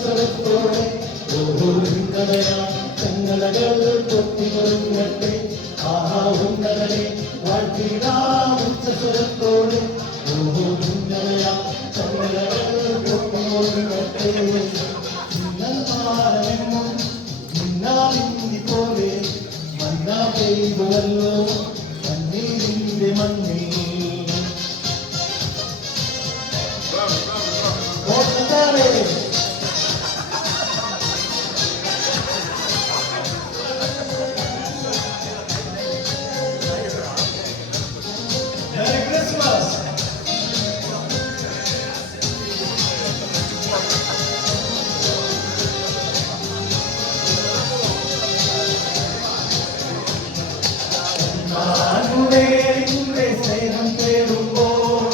സ്വരത്തോടെ ഓരോ ഉന്നതയാ ചങ്ങലകൾ പൊട്ടിമുറങ്ങട്ടെ. ആഹാ ഉന്നതനെ വാഴ്ത്തിടാം ഉച്ചസ്വരത്തോടെ ഓരോ ഉന്നതയാ ചങ്ങലകൾ പൊട്ടിമുറങ്ങട്ടെ. ചിന്നൽമാരമെന്നും മിന്നാമിന്നി പോലെ മന്ന പെയ്തുവല്ലോ കണ്ണീരിന്റെ മണ്ണിൽ. Merry Christmas! ാനുവേലിന്റെ സ്നേഹം തേടുമ്പോൾ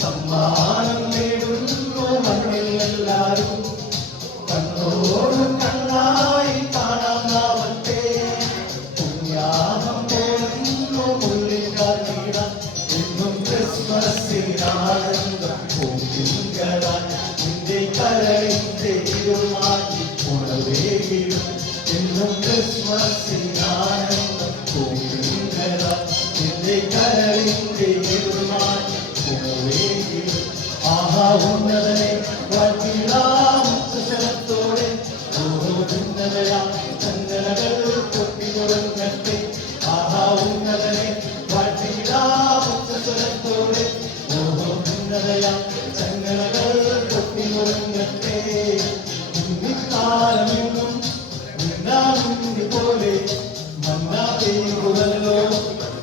സമ്മാനം നേടുന്നു മണ്ണിൽ എല്ലാരും. കണ്ണോടും കണ്ണായി കാണാം നാമത്തെ പുണ്യാഹം പോലുന്നു മുള്ളിക്കാർ വീടാൻ. എന്നും ക്രിസ്മസിനാനന്ദം പൂങ്കിങ്കരാൻ നിന്റെ കരളിന്റെ ഇരുമാറ്റി ഉണവേകിടും. എന്നും ക്രിസ്മസിനാനന്ദം പൂങ്കിങ്കരാൻ നിന്റെ കരളിന്റെ ഇരുമാറ്റി ഉണവേകിടും. ആഹാ ഉന്നതനെ വാഴ്ത്തിടാം സ്വരത്തോടെ ഓരോ ഉന്നതയാ ചങ്ങലകൾ പൊട്ടിമുറങ്ങട്ടെ. ആഹാ ഉന്നതനെ വാഴ്ത്തിടാം സ്വരത്തോടെ ഓരോ ഉന്നതയാ ചങ്ങലകൾ പൊട്ടിമുറങ്ങട്ടെ. ഇന്നിക്കാലമെന്നും മിന്നാമിന്നി പോലെ മന്ന പെയ്യുവല്ലോ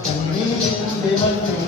കണ്ണീരിന്റെ മണ്ണിൽ.